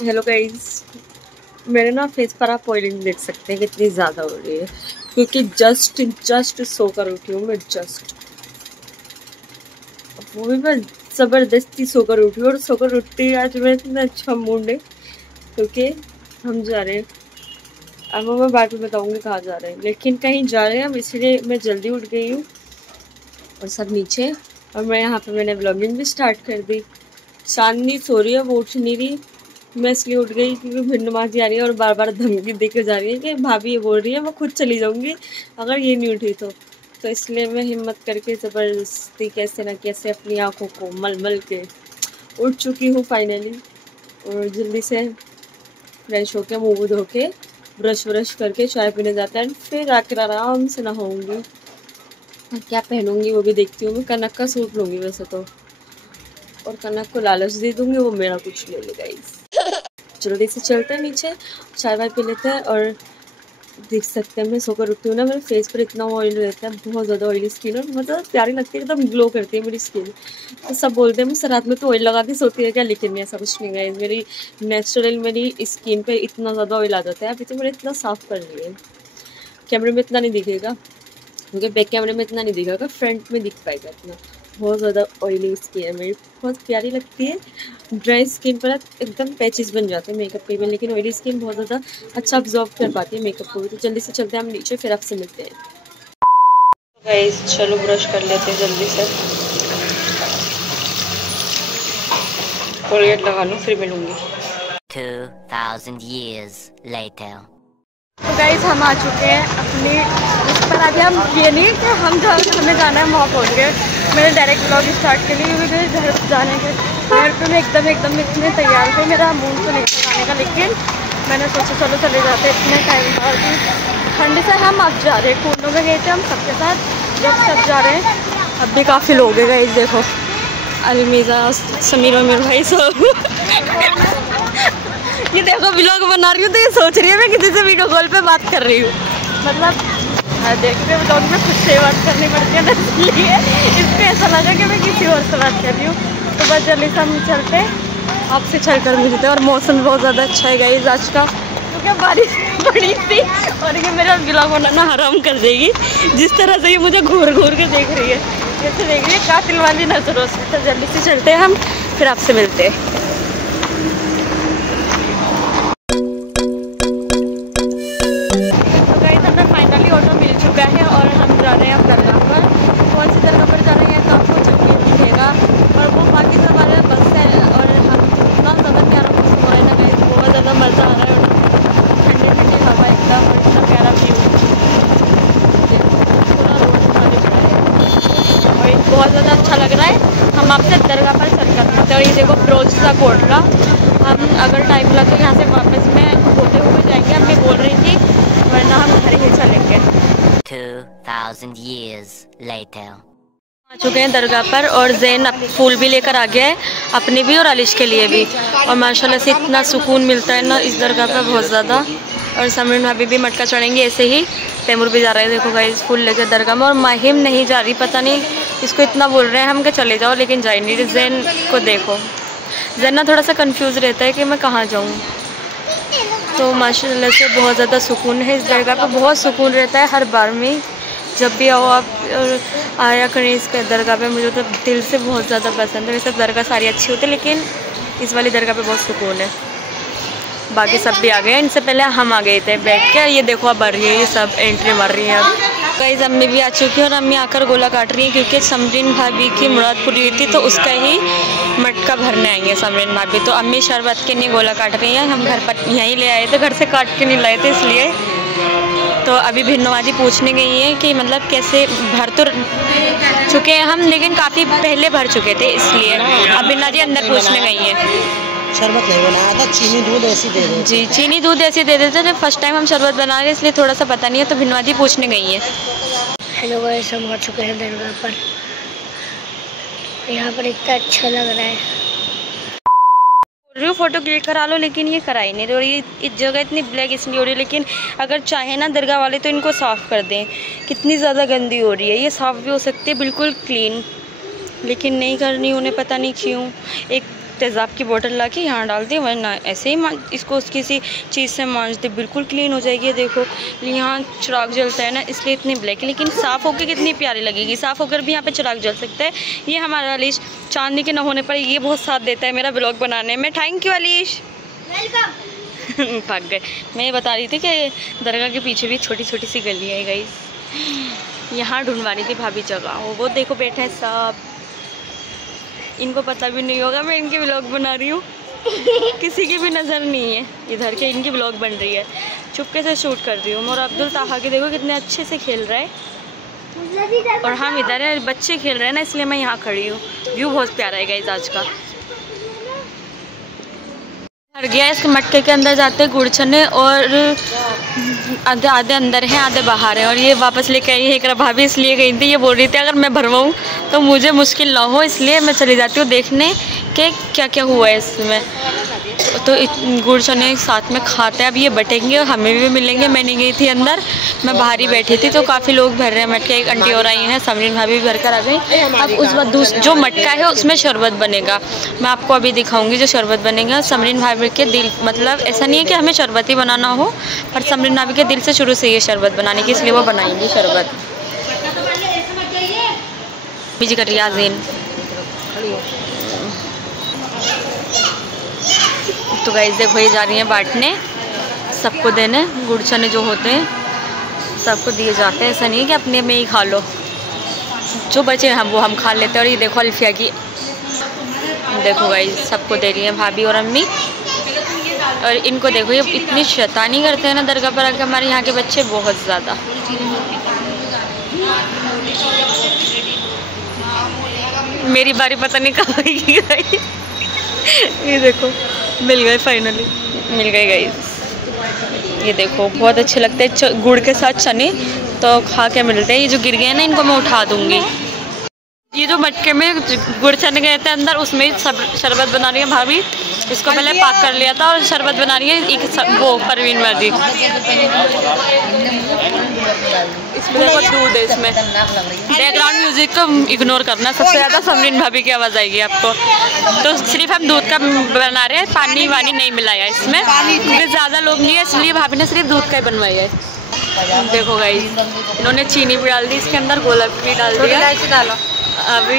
Hello guys, मेरे ना face पर आप ऑयलिंग देख सकते हैं कितनी ज़्यादा हो रही है, क्योंकि जस्ट सोकर उठी हूँ मैं। वो भी मैं ज़बरदस्ती सोकर उठी हूँ, और सोकर उठती ही आज मेरा इतना अच्छा मूड है, क्योंकि हम जा रहे हैं। अब वो मैं बाद में बताऊँगी कहाँ जा रहे हैं, लेकिन कहीं जा रहे हैं हम, इसलिए मैं जल्दी उठ गई हूँ और सब नीचे। और मैं यहाँ पे मैंने व्लॉगिंग भी स्टार्ट कर दी। चांदनी सो रही है, वो उठ नहीं रही। मैं इसलिए उठ गई क्योंकि भिंड मासी आ रही है और बार बार धमकी देके जा रही है कि भाभी ये बोल रही है मैं खुद चली जाऊंगी अगर ये नहीं उठी तो इसलिए मैं हिम्मत करके ज़बरदस्ती कैसे ना कैसे अपनी आंखों को मल मल के उठ चुकी हूँ फाइनली। और जल्दी से फ्रेश होके मुँह धो के ब्रश व्रश करके चाय पीने जाते हैं, फिर आकर आराम से नहाऊंगी। और क्या पहनूंगी वो भी देखती हूँ। मैं कनक का सूट लूँगी वैसे तो, और कनक को लालच दे दूंगी, वो मेरा कुछ ले लेगा। जल्दी से चलते हैं नीचे, चाय वाय पी लेते हैं। और देख सकते हैं मैं सोकर उठती हूँ ना, मेरे फेस पर इतना ऑयल रहता है, बहुत ज़्यादा ऑयली स्किन है, मतलब प्यारी लगती है, एकदम ग्लो करती है मेरी स्किन। तो सब बोलते हैं मुझसे रात में तो ऑयल लगा के सोती है क्या, लेकिन ऐसा कुछ नहीं है। मेरी नेचुरल मेरी स्किन पे इतना ज़्यादा ऑयल आ जाता है। अभी तो मैंने इतना साफ़ कर लिया है, कैमरे में इतना नहीं दिखेगा, क्योंकि बैक कैमरे में इतना नहीं दिखेगा, फ्रंट में दिख पाएगा इतना। बहुत ज़्यादा ऑयली स्किन है मेरी, बहुत प्यारी लगती है। ड्राई स्किन पर एकदम पैचेस बन जाते हैं मेकअप के भी, लेकिन ऑयली स्किन बहुत ज़्यादा अच्छा ऑब्जॉर्व कर पाती है मेकअप को भी। तो जल्दी से चलते हैं हम नीचे, फिर आपसे मिलते हैं। गाइस चलो ब्रश कर लेते हैं जल्दी से, कोलगेट लगा लूँ फिर मिलूँगी। 2000 years later. तो गाइस हम आ चुके हैं अपनी उस पर। अभी हम ये नहीं कि हम जहाँ हमें जाना है वहाँ पहुँच गए। मैंने डायरेक्ट ब्लॉग स्टार्ट के लिए मुझे घर जाने के घर पे मैं एकदम इतने तैयार थे, मेरा मूड तो नहीं था जाने का, लेकिन मैंने सोचा चलो चले जाते। इतने टाइम बाद ठंड से हम अब जा रहे हैं, कूलर में गए थे हम सबके साथ, जब सब जा रहे हैं। अब भी काफ़ी लोग हैं गाइस, देखो अलमीज़ा, समीर वमीर भाई सब ये देखो व्लॉग बना रही हूँ तो ये सोच रही है मैं किसी से वीडियो कॉल पे बात कर रही हूँ। मतलब देखते व्लॉग में खुद से बात करनी पड़ती है ना, इसलिए इसको ऐसा लगा कि मैं किसी और से बात कर रही हूँ। तो बस जल्दी से हम चलते, आपसे चल कर मिलते हैं। और मौसम बहुत ज़्यादा अच्छा है गाइस आज का, क्योंकि बारिश पड़ी थी और ये मेरा व्लॉग बनाना हराम कर देगी। जिस तरह से ये मुझे घूर घूर के देख रही है, जैसे देख रही है कातिल वाली नजरों से। तो जल्दी से चलते हैं हम, फिर आपसे मिलते हैं। है और हम जा रहे हैं अब दरगाह पर। कौन सी दरगाह पर जा रहे हैं तो आपको जब भी दिखेगा। और वो बाकी से हमारे बस है, और हम इतना ज़्यादा प्यारा मौसम हो रहा है ना गाइस, बहुत ज़्यादा मज़ा आ रहा है। और ठंडी ठंडी हवा एकदम, और इतना प्यारा व्यू, पूरा रोड खाली पड़ा है और बहुत ज़्यादा अच्छा लग रहा है। हम आपसे दरगाह पर चल कर सकते हैं। और ये देखो फिरोज़ा कोटला, हम अगर टाइम लगे तो यहाँ से वापस में होते हुए जाएंगे, अम्मी बोल रही थी, वरना हम घर ही चलेंगे। 2000 years later. आ चुके हैं दरगाह पर, और ज़ैन फूल भी लेकर आ गया है, अपने भी और आलिश के लिए भी। और माशाल्लाह से इतना सुकून मिलता है ना इस दरगाह पर, बहुत ज़्यादा। और समरीन भाभी भी मटका चढ़ेंगे ऐसे ही। तैमूर भी जा रहा है, देखो गाइस फूल लेकर दरगाह में। और माहिम नहीं जा रही, पता नहीं इसको इतना बोल रहे हैं हम कि चले जाओ, लेकिन जा नहीं रही। ज़ैन को देखो, ज़ैन ना थोड़ा सा कन्फ्यूज़ रहता है कि मैं कहाँ जाऊँ। तो माशाल्लाह से बहुत ज़्यादा सुकून है इस दरगाह पर, बहुत सुकून रहता है हर बार में। जब भी आओ आप आया करें इस दरगाह पे, मुझे तो दिल से बहुत ज़्यादा पसंद है। वैसे दरगाह सारी अच्छी होती है, लेकिन इस वाली दरगाह पे बहुत सुकून है। बाकी सब भी आ गए हैं, इनसे पहले हम आ गए थे बैठ के। ये देखो अब आ रही है, ये सब एंट्री मार रही है। अब गाइस अम्मी भी आ चुकी है, और अम्मी आकर गोला काट रही है, क्योंकि समरीन भाभी की मुराद पूरी हुई थी, तो उसका ही मटका भरने आएंगे समरीन भाभी। तो अम्मी शरबत के लिए गोला काट रही हैं। हम घर पर यहीं ले आए थे, घर से काट के नहीं लाए थे इसलिए। तो अभी भी नवाजी पूछने गई है कि मतलब कैसे भर तो चुके हैं हम, लेकिन काफ़ी पहले भर चुके थे, इसलिए अब बिन्ना जी अंदर पूछने गई हैं। शरबत नहीं बनाया था, चीनी दूध ऐसी दे देते। जी चीनी दूध ऐसे दे देते थे। फर्स्ट टाइम हम शरबत बना रहे हैं, इसलिए थोड़ा सा पता नहीं है, तो भिन्ना जी पूछने गई हैं। हेलो गाइस, हम आ चुके हैं दरगाह पर। यहाँ पर इतना अच्छा लग रहा है, फ़ोटो क्लिक करा लो, लेकिन ये कराई नहीं रही। इस जगह इतनी ब्लैक इसलिए हो रही है, लेकिन अगर चाहे ना दरगाह वाले तो इनको साफ़ कर दें। कितनी ज़्यादा गंदी हो रही है, ये साफ़ भी हो सकती है बिल्कुल क्लीन, लेकिन नहीं करनी उन्हें, पता नहीं क्यों। एक तेज़ाब की बोतल ला के यहाँ डाल दी, वरना ऐसे ही इसको किसी चीज़ से मांजते बिल्कुल क्लीन हो जाएगी। देखो यहाँ चिराग जलता है ना, इसलिए इतनी ब्लैक है, लेकिन साफ़ होकर कितनी प्यारी लगेगी। साफ़ होकर भी यहाँ पे चिराग जल सकता है। ये हमारा अलीश चांदनी के न होने पर ये बहुत साथ देता है मेरा ब्लॉग बनाने में। Thank you Alish. वेलकम। भाग गए। मैं ये बता रही थी कि दरगाह के पीछे भी छोटी छोटी सी गली है गाइस, यहाँ ढूंढवा रही थी भाभी जगह। वो देखो बैठे हैं सब, इनको पता भी नहीं होगा मैं इनके व्लॉग बना रही हूँ। किसी की भी नज़र नहीं है इधर के, इनकी व्लॉग बन रही है, चुपके से शूट कर रही हूँ। और अब्दुल ताहा के देखो कितने अच्छे से खेल रहा है, और हम इधर है, बच्चे खेल रहे हैं ना, इसलिए मैं यहाँ खड़ी हूँ। व्यू बहुत प्यारा है गाइस आज का। भर गया इसके मटके के अंदर जाते गुड़ चने, और आधे आधे अंदर हैं आधे बाहर हैं। और ये वापस लेके आई है एक भाभी, इसलिए गई थी। ये बोल रही थी अगर मैं भरवाऊँ तो मुझे मुश्किल ना हो, इसलिए मैं चली जाती हूँ देखने के क्या क्या हुआ है इसमें। तो गुड़ चने साथ में खाते हैं। अब ये बटेंगे और हमें भी मिलेंगे। मैं नहीं गई थी अंदर, मैं बाहर ही बैठी थी। तो काफ़ी लोग भर रहे हैं मटके। एक आंटी और आई हैं, समरीन भाभी भी भर कर आ गई। अब उस बाद जो मटका है उसमें शरबत बनेगा, मैं आपको अभी दिखाऊंगी जो शरबत बनेगा। समरीन भाभी के दिल, मतलब ऐसा नहीं है कि हमें शरबत ही बनाना हो, पर समरीन भाभी के दिल से शुरू से ये शरबत बनाने की, इसलिए वो बनाएंगी शरबत। बीजी कर रियाजीन। तो गाइस देखो ये जा रही हैं बांटने, सबको देने। गुड़ चने जो होते हैं सबको दिए जाते हैं, ऐसा नहीं है कि अपने में ही खा लो, जो बचे हम वो हम खा लेते हैं। और ये देखो अल्फिया की, देखो गाइस सबको दे रही हैं भाभी और अम्मी। और इनको देखो ये इतनी शैतानी करते हैं ना दरगाह पर आकर हमारे यहाँ के बच्चे, बहुत ज़्यादा। मेरी बारी पता नहीं कब आएगी गाइस। ये देखो मिल गए, फाइनली मिल गए गाइस। ये देखो बहुत अच्छे लगते हैं गुड़ के साथ चने, तो खा के मिलते हैं। ये जो गिर गए हैं ना इनको मैं उठा दूंगी। ये जो मटके में गुड़ चने गए थे अंदर, उसमें शरबत बना रही है भाभी। इसको पहले पाक कर लिया था और शरबत बना रही है एक वो परवीन वाली। इसमें देखो दूध है, इसमें बैकग्राउंड म्यूजिक को इग्नोर करना, सबसे ज़्यादा समरीन भाभी की आवाज़ आएगी आपको। तो सिर्फ हम दूध का बना रहे हैं, पानी वानी नहीं मिलाया इसमें, क्योंकि ज़्यादा लोग नहीं है, इसलिए भाभी ने सिर्फ दूध का ही बनवाया है। देखो गाइस इन्होंने चीनी भी डाल दी इसके अंदर, गोलब भी डाल दिया। इलायची डालो। अभी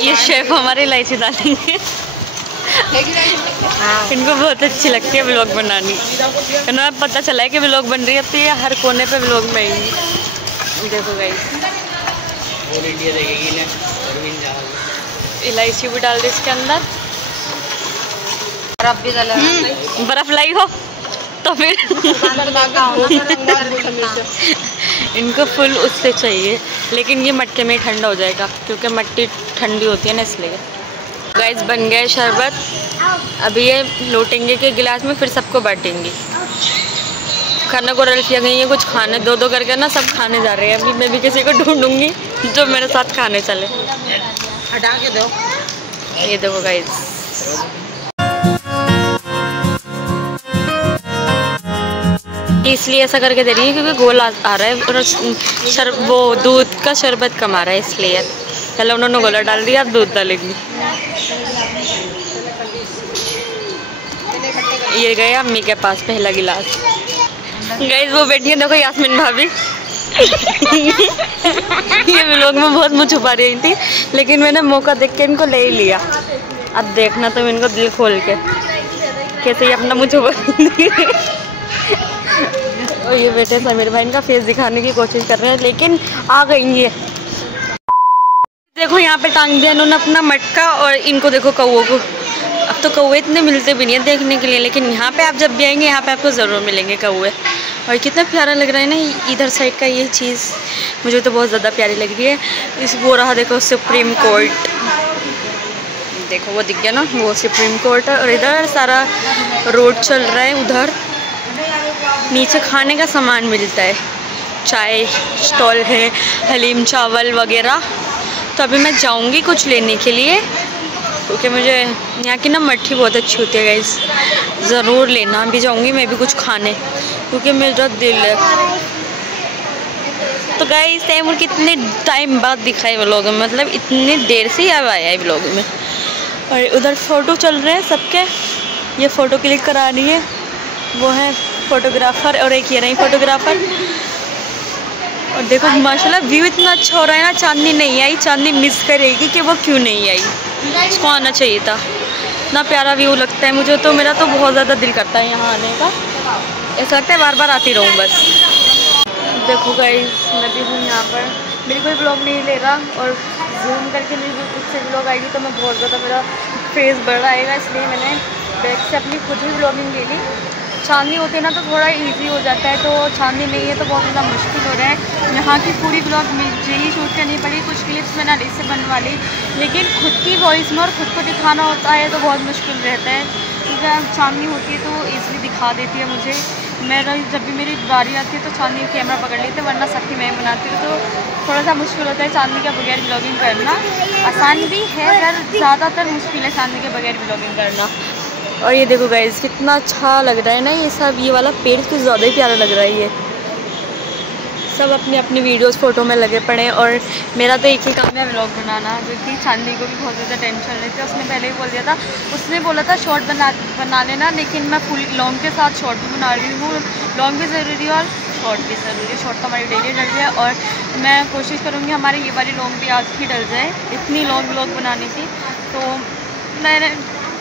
ये शेफ हमारे इलायची डालेंगे। इनको बहुत अच्छी लगती है व्लॉग बनानी, इन्हें पता चला है कि व्लॉग बन रही है, तो ये हर कोने पे व्लॉग बनाएंगी। देखो गाइस इलायची भी डाल दी इसके अंदर, बर्फ भी डाला। बर्फ लाई हो तो फिर इनको फुल उससे चाहिए, लेकिन ये मटके में ठंडा हो जाएगा क्योंकि मट्टी ठंडी होती है ना, इसलिए। गाइस बन गया शरबत, अभी ये लोटेंगे के गिलास में, फिर सबको बांटेंगे। खाना को रल किया गई है, कुछ खाने दो दो करके ना सब खाने जा रहे हैं। अभी मैं भी किसी को ढूंढूंगी जो मेरे साथ खाने चले। हटा के दो। ये देखो गाइस इसलिए ऐसा करके दे रही है क्योंकि गोल आ रहा है और वो दूध का शरबत कम आ रहा है, इसलिए। पहले उन्होंने गोला डाल दिया, अब दूध डालेंगी। ये गए अम्मी के पास पहला गिलास। गाइस वो बैठी है, देखो यास्मीन भाभी। ये व्लॉग में बहुत मुँह छुपा रही थी, लेकिन मैंने मौका देख के इनको ले ही लिया। अब देखना तुम इनको दिल खोल के कैसे ही अपना मुँह छुपा। और ये बेटे समीर भाई इनका फेस दिखाने की कोशिश कर रहे हैं, लेकिन आ गई ये। देखो यहाँ पे टांग दिया इन्होंने अपना मटका, और इनको देखो कौओं को। अब तो कौवे इतने मिलते भी नहीं है देखने के लिए, लेकिन यहाँ पे आप जब भी आएंगे यहाँ पे आपको ज़रूर मिलेंगे कौवे। और कितना प्यारा लग रहा है ना इधर साइड का ये चीज़, मुझे तो बहुत ज़्यादा प्यारी लग रही है। इस वो रहा देखो सुप्रीम कोर्ट, देखो वो दिख गया ना, वो सुप्रीम कोर्ट है। और इधर सारा रोड चल रहा है, उधर नीचे खाने का सामान मिलता है, चाय स्टॉल है, हलीम चावल वगैरह। तो अभी मैं जाऊंगी कुछ लेने के लिए, क्योंकि मुझे यहाँ की ना मट्ठी बहुत अच्छी होती है गाइस, ज़रूर लेना। अभी जाऊंगी मैं भी कुछ खाने, क्योंकि मेरा दिल है। तो गाइस तैमूर कितने टाइम बाद दिखाए व्लॉग में, मतलब इतनी देर से अब आया है व्लॉग में। और उधर फ़ोटो चल रहे हैं सबके, ये फ़ोटो क्लिक करानी है, वो है फ़ोटोग्राफ़र और एक ये नहीं फ़ोटोग्राफ़र। और देखो माशाल्लाह व्यू इतना अच्छा हो रहा है ना, चांदनी नहीं आई, चांदनी मिस करेगी कि वो क्यों नहीं आई, उसको आना चाहिए था। इतना प्यारा व्यू लगता है मुझे तो, मेरा तो बहुत ज़्यादा दिल करता है यहाँ आने का, ऐसा लगता है बार बार आती रहूँ बस। देखो गाइस मैं भी हूँ यहाँ पर, मेरी कोई ब्लॉग नहीं ले रहा और जूम करके मेरी खुद से ब्लॉग आएगी तो मैं बहुत ज़्यादा मेरा फेस बड़ा आएगा, इसलिए मैंने बैक से अपनी खुद ही ब्लॉगिंग ले ली। चांदनी होती है ना तो थोड़ा इजी हो जाता है, तो चांदनी नहीं है तो बहुत ज़्यादा मुश्किल हो रहा है। यहाँ की पूरी ब्लॉग मुझे ही शूट करनी पड़ी, कुछ क्लिप्स मैंने अलग से बनवा ली, लेकिन खुद की वॉइस में और खुद को दिखाना होता है तो बहुत मुश्किल रहता है, क्योंकि चांदनी होती है तो ईज़िली दिखा देती है मुझे। मेरा जब भी मेरी बारी आती है तो चांदनी कैमरा पकड़ लेते, वरना सबकी मैं बनाती हूँ, तो थोड़ा सा मुश्किल होता है चांदनी के बगैर ब्लॉगिंग करना। आसान भी है पर ज़्यादातर मुश्किल है चांदनी के बगैर ब्लॉगिंग करना। और ये देखो गाइस कितना अच्छा लग रहा है ना ये सब, ये वाला पेड़ कुछ ज़्यादा ही प्यारा लग रहा है। ये सब अपनी अपनी वीडियोस फ़ोटो में लगे पड़े हैं और मेरा तो एक ही काम है व्लॉग बनाना, क्योंकि चांदनी को भी बहुत ज़्यादा टेंशन रहती है। उसने पहले ही बोल दिया था, उसने बोला था शॉर्ट बना लेना, लेकिन मैं फुल लॉन्ग के साथ शॉर्ट भी बना रही हूँ। लॉन्ग भी ज़रूरी है और शॉर्ट भी ज़रूरी है, शॉर्ट तो हमारी डेली डल जाए और मैं कोशिश करूँगी हमारी ये वाली लॉन्ग भी आज ही डल जाए। इतनी लॉन्ग व्लॉग बनानी थी, तो मैं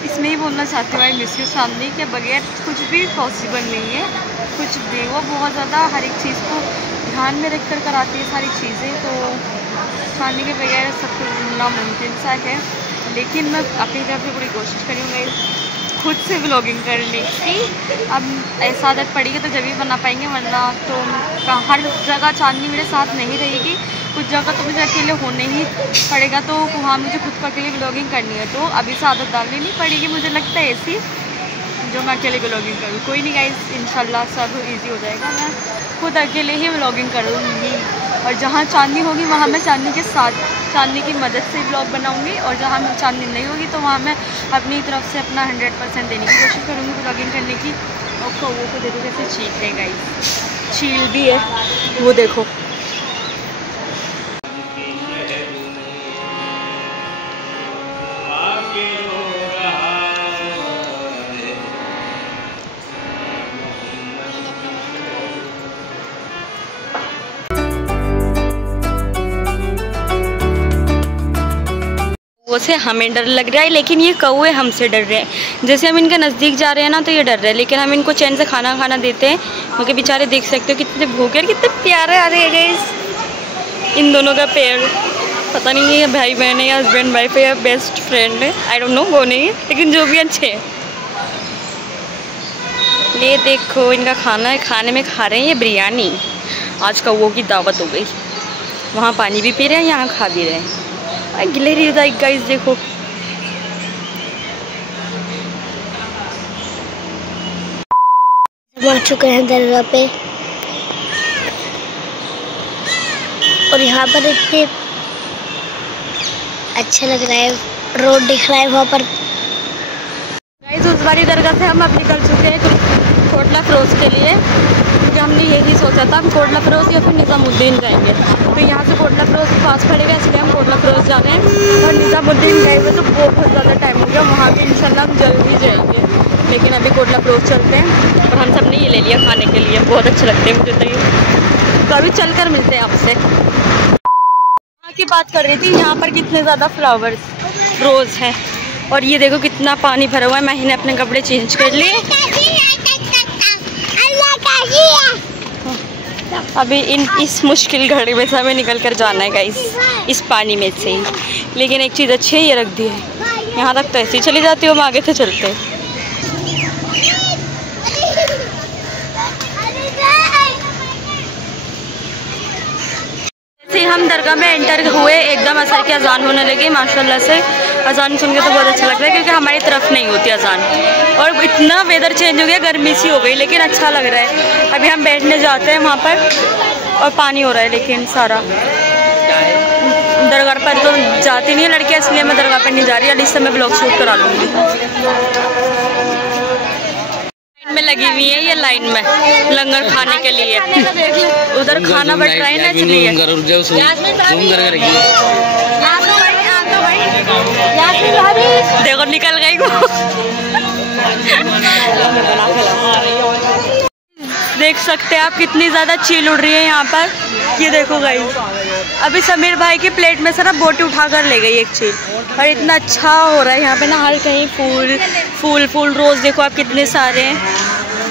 इसमें ही बोलना चाहती हूँ आई मिस यू चांदनी के बगैर कुछ भी पॉसिबल नहीं है, कुछ भी। वो बहुत ज़्यादा हर एक चीज़ को ध्यान में रख कर कराती है सारी चीज़ें, तो चांदनी के बगैर सब कुछ नामुमकिन सा है। लेकिन मैं अपनी तरफ से पूरी कोशिश करूँगी खुद से व्लॉगिंग करने की। अब ऐसा आदत पड़ेगी तो जब भी बना पाएंगे, वरना तो हर जगह चांदनी मेरे साथ नहीं रहेगी, कुछ जगह तो मुझे अकेले होने ही पड़ेगा, तो वहाँ मुझे खुद को अकेले व्लॉगिंग करनी है, तो अभी से आदत डालनी नहीं पड़ेगी मुझे लगता है ऐसी, जो मैं अकेले व्लॉगिंग करूँ। कोई नहीं गाइस, इंशाल्लाह सब इजी हो जाएगा, मैं खुद अकेले ही व्लॉगिंग करूँगी। और जहाँ चांदनी होगी वहाँ मैं चांदनी के साथ, चांदनी की मदद से ब्लॉग बनाऊँगी, और जहाँ चांदनी नहीं होगी तो वहाँ मैं अपनी तरफ से अपना 100% देने की कोशिश करूँगी व्लॉगिंग करने की। और कौवों को देखो कैसे चीख रहे गाइस, चील भी है वो देखो। से हमें डर लग रहा है, लेकिन ये कौवे हमसे डर रहे हैं। जैसे हम इनके नज़दीक जा रहे हैं ना तो ये डर रहे हैं, लेकिन हम इनको चैन से खाना देते हैं, क्योंकि बेचारे देख सकते हो कितने भूखे और कितने प्यारे आ रहे हैं गाइस। इन दोनों का पेड़ पता नहीं है भाई बहन है या हस्बैंड वाइफ है या बेस्ट फ्रेंड है, आई डोंट नो, वो नहीं है, लेकिन जो भी अच्छे हैं। ये देखो इनका खाना है, खाने में खा रहे हैं ये बिरयानी, आज कौवों की दावत हो गई। वहाँ पानी भी पी रहे हैं, यहाँ खा भी रहे हैं। गिलेरी गाइस देखो, आ चुके हैं दरगाह पे, और यहाँ पर इतने अच्छा लग रहा है, रोड दिख रहा है वहाँ पर। गाइस उस वाली दरगाह से हम अब निकल चुके हैं कोटला फिरोज के लिए, क्योंकि हमने यही सोचा था हम कोटला फिरोज या फिर निज़ामुद्दीन जाएंगे, तो यहाँ से कोटला फिरोज पास पड़ेगा, इसलिए हम कोटला फिरोज जा रहे हैं। और निज़ामुद्दीन गए हुए तो बहुत ज़्यादा टाइम हो गया, वहाँ भी इंशाल्लाह हम जल्दी जाएंगे, लेकिन अभी कोटला फिरोज चलते हैं। और हम सब ने ये ले लिया खाने के लिए, बहुत अच्छे लगते हैं मुझे तो अभी चल कर मिलते हैं आपसे। यहाँ की बात कर रही थी, यहाँ पर कितने ज़्यादा फ्लावर्स रोज़ हैं, और ये देखो कितना पानी भरा हुआ है। मैंने अपने कपड़े चेंज कर लिए, अभी इस मुश्किल घड़ी में से हमें निकल कर जाना है गाइस, इस पानी में से ही। लेकिन एक चीज़ अच्छी है, ये रख दी है, यहाँ तक तो ऐसे ही चली जाती हो, हम आगे से चलते हैं। जैसे हम दरगाह में एंटर हुए एकदम असर की अजान होने लगी। माशाल्लाह से अजान सुन के तो बहुत अच्छा लग रहा है, क्योंकि हमारी तरफ नहीं होती अजान, और इतना वेदर चेंज हो गया, गर्मी सी हो गई, लेकिन अच्छा लग रहा है। अभी हम बैठने जाते हैं वहाँ पर, और पानी हो रहा है, लेकिन सारा दरगाह पर तो जाती नहीं है लड़कियाँ, इसलिए मैं दरगाह पर नहीं जा रही, इस समय ब्लॉग शूट करा लूँगी। में लगी हुई है ये लाइन में लंगर खाने के लिए, उधर खाना बट रहा है ना, इसलिए देखो निकल गई वो। देख सकते हैं आप कितनी ज्यादा चील उड़ रही है यहाँ पर। ये देखो गाइस, अभी समीर भाई की प्लेट में से ना बोटी उठा कर ले गई एक चील। और इतना अच्छा हो रहा है यहाँ पे ना, हर कहीं फूल फूल फूल। रोज देखो आप कितने सारे हैं।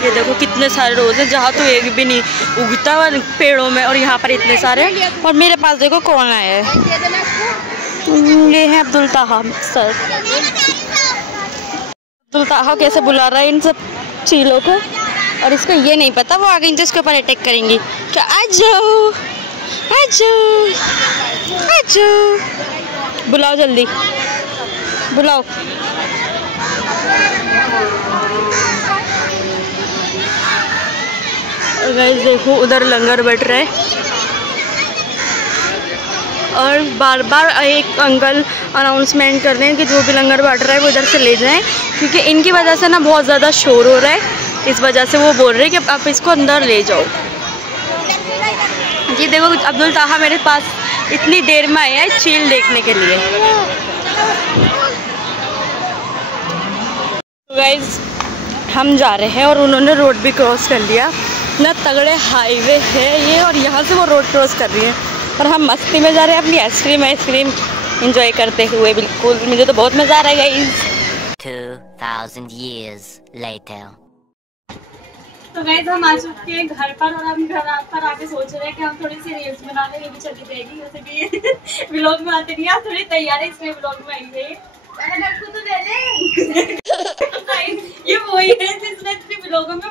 ये देखो कितने सारे रोज हैं, जहाँ तो एक भी नहीं उगता हुआ पेड़ों में, और यहाँ पर इतने सारे। और मेरे पास देखो कौन आया है, ये है अब्दुल ताहा सर। अब्दुल ताहा कैसे बुला रहा है इन सब चीलों को, और इसको ये नहीं पता वो आगे इसके ऊपर अटैक करेंगी। क्या आ जाओ आ जाओ आ जाओ, बुलाओ जल्दी बुलाओ। गाइस देखो उधर लंगर बैठ रहा है, और बार बार एक अंकल अनाउंसमेंट कर रहे हैं कि जो भी लंगर बांट रहा है वो इधर से ले जाएं, क्योंकि इनकी वजह से ना बहुत ज़्यादा शोर हो रहा है। इस वजह से वो बोल रहे हैं कि आप इसको अंदर ले जाओ। जी देखो अब्दुल ताहा मेरे पास इतनी देर में आया है चील देखने के लिए। गाइस हम जा रहे हैं और उन्होंने रोड भी क्रॉस कर लिया। इतना तगड़े हाईवे है ये, और यहाँ से वो रोड क्रॉस कर रही है, और हम मस्ती में जा रहे हैं अपनी आइसक्रीम एंजॉय करते हुए। बिल्कुल मुझे तो बहुत मज़ा आ रहा है गाइस। 2000 years later. तो गाइस हम आ चुके हैं घर पर, और हम घर पर आके सोच रहे हैं कि हम थोड़ी सी रील्स बना लें, ये भी चली जाएगी। जैसे कि व्लॉग में आते नहीं, आप थोड़ी तैयार है इसलिए व्लॉग में आई है। तो ये वही है जिसने इतनी व्लॉगों में